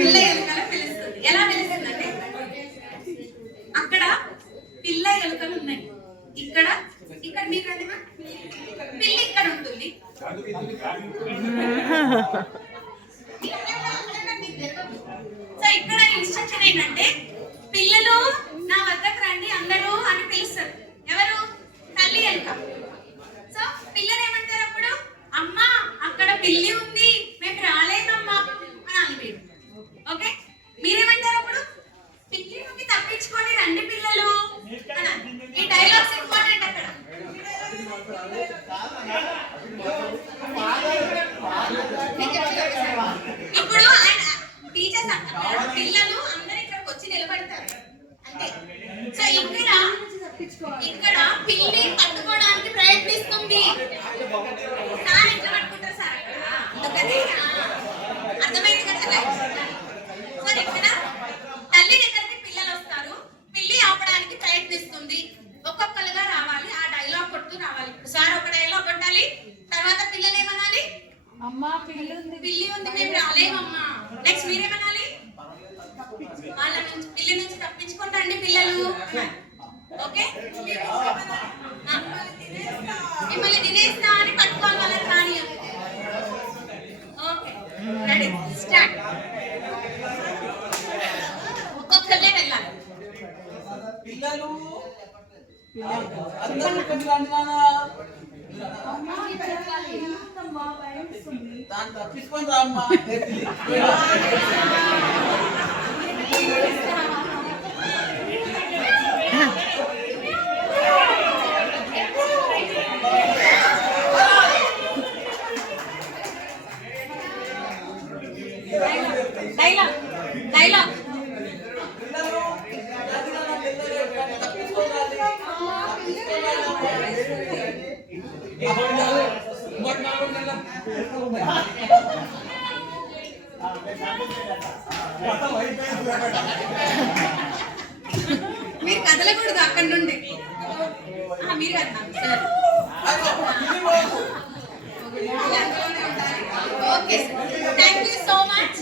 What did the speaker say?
పిల్ల ఎలుకలు పిలుస్తుంది. ఎలా పిలుస్తుందంటే అక్కడ పిల్ల ఎలుకలు ఉన్నాయి, ఇక్కడ ఇక్కడ మీకు పిల్లి ఇక్కడ ఉంటుంది. సో ఇక్కడ ఇన్స్ట్రక్షన్ ఏంటంటే పిల్లలు నా వద్దకు రండి అందరూ అని పిలుస్తారు. ఎవరు? తల్లి ఎలుక. సో పిల్లలు ఏమంటారు అప్పుడు? అమ్మా అక్కడ పిల్లి ఉంది, మేము రాలేమమ్మా అనాలి మీరు. ఓకే, మీరేమంటారు అప్పుడు? పిల్లి నుండి తప్పించుకొని రండి పిల్లలు అనాలి. ఈ డైలాగ్స్ ఇంపార్టెంట్ అక్కడ. ఇప్పుడు ఆయన టీచర్స్ అంటారు పిల్లలు అందరూ ఇక్కడికి వచ్చి నిలబడతారు అంతే. సో ఇక్కడ పిల్లి పట్టుకోవడానికి ప్రయత్నిస్తుంది. సార్ ఎట్లా పట్టుకుంటారు సార్ అందుకని అర్థమైంది కదా. సార్ ఇక్కడ తల్లి దగ్గరికి పిల్లలు వస్తారు, పిల్లి ఆపడానికి ప్రయత్నిస్తుంది. ఒక్కొక్కరుగా రావాలి, ఆ డైలాగ్ కొడుతూ రావాలి. ఇప్పుడు సార్ ఒక డైలాగ్ కొట్టాలి, తర్వాత పిల్లలు ఏమనాలి? అమ్మా పిల్లి ఉంది మేము రాలేమమ్మా. నెక్స్ట్ మీరేమనాలి? వాళ్ళ నుంచి పిల్లి నుంచి తప్పించుకొని రండి పిల్లలు. ఓకే, మిమ్మల్ని తినేస్తా అని పట్టుకోవాలి వాళ్ళని కానీ. Okay ready start. ఒక్కొక్కరే వెళ్ళాలి. పిల్లలు అందరూ దాన్ని తప్పించుకొని రామ్మా. డైలాగ్ డైలాగ్ మీరు కదలకూడదు అక్కడి నుండి. మీరు కదా okay, thank you so much.